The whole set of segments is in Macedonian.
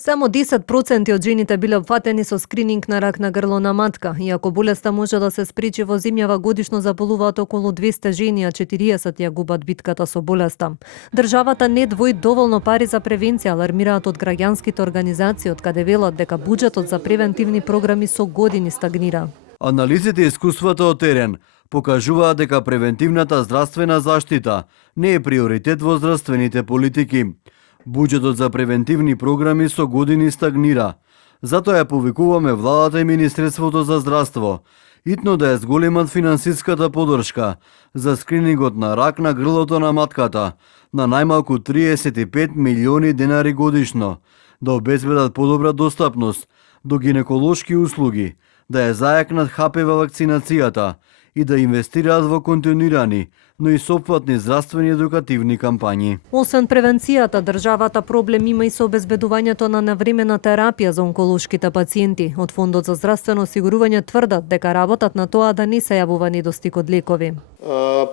Само 10% од жените биле опфатени со скрининг на рак на грло на матка. Иако болеста може да се спречи во земјава, годишно заболуваат околу 200 жени, а 40 ја губат битката со болеста. Државата не двои доволно пари за превенција, алармираат од граѓанските организации, од каде велат дека буџетот за превентивни програми со години стагнира. Анализите и искуствата од терен покажуваат дека превентивната здравствена заштита не е приоритет во здравствените политики. Буџетот за превентивни програми со години стагнира. Затоа ја повикуваме владата и Министерството за здравство итно да ја зголемат финансиската поддршка за скринингот на рак на грлото на матката на најмалку 35 милиони денари годишно, да обезбедат подобра достапност до гинеколошки услуги, да ја зајакнат ХПВ вакцинацијата и да инвестираат во континуирани, но и сопфатни здравствени едукативни кампањи. Освен превенцијата, државата проблем има и со обезбедувањето на навремена терапија за онколошките пациенти. Од Фондот за здравствено осигурување тврдат дека работат на тоа да не се јавува недостиг од лекови.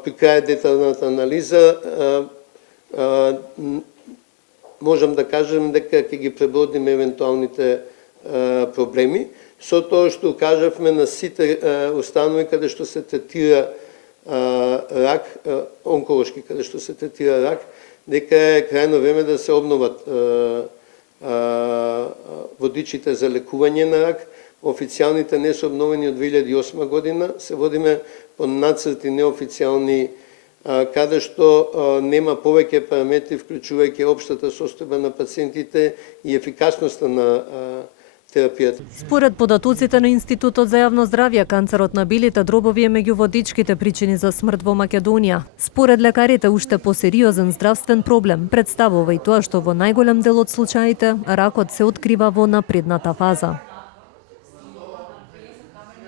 При крај деталната анализа можам да кажем дека ќе ги пребродиме евентуалните проблеми, со тоа што кажавме на сите установи каде што се третира рак, онколошки каде што се третира рак, дека е крајно време да се обноват водичите за лекување на рак. Официјалните не се обновени од 2008 година, се водиме по нацрти неофицијални каде што нема повеќе параметри, вклучувајќи општата состојба на пациентите и ефикасноста на терапијата. Според податоците на Институтот за јавно здравје, канцерот на белите дробови е меѓу водичките причини за смрт во Македонија. Според лекарите, уште посериозен здравствен проблем представува и тоа што во најголем дел од случаите ракот се открива во напредната фаза.